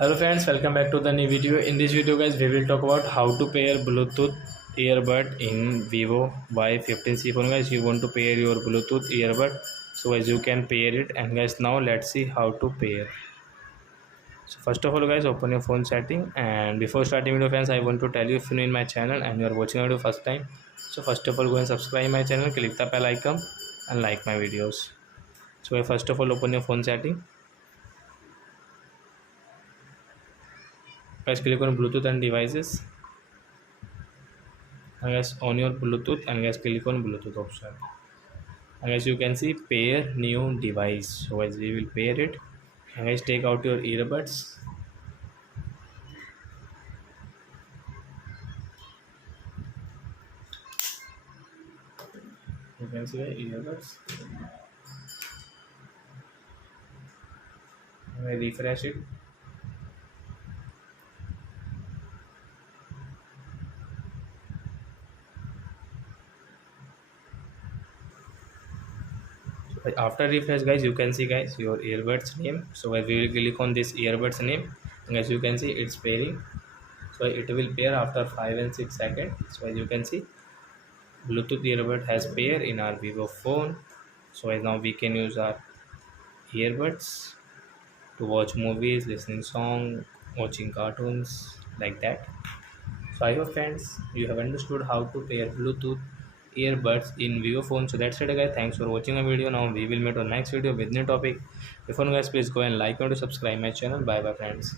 Hello friends, welcome back to the new video. In this video guys, we will talk about how to pair Bluetooth earbud in Vivo Y15c phone. Guys, you want to pair your Bluetooth earbud, so as you can pair it. And guys, now let's see how to pair. So first of all guys, open your phone setting, and before starting video friends, I want to tell you, if you're new in my channel and you are watching video first time, so first of all go and subscribe my channel, click the bell icon and like my videos. So first of all open your phone setting. Guys, click on Bluetooth and devices, and guys on your Bluetooth, and guys click on Bluetooth option, and as you can see pair new device. So as we will pair it, and guys take out your earbuds, you can see the earbuds, and I refresh it. So after refresh guys, you can see guys your earbuds name. So as we will click on this earbuds name, and as you can see it's pairing. So it will pair after 5 and 6 seconds. So as you can see Bluetooth earbud has pair in our Vivo phone. So as now we can use our earbuds to watch movies, listening song, watching cartoons, like that. So I hope friends you have understood how to pair Bluetooth earbuds in Vivo phone. So that's it guys. Thanks for watching the video. Now we will meet on next video with new topic. Before guys, please go and like and subscribe my channel. Bye bye friends.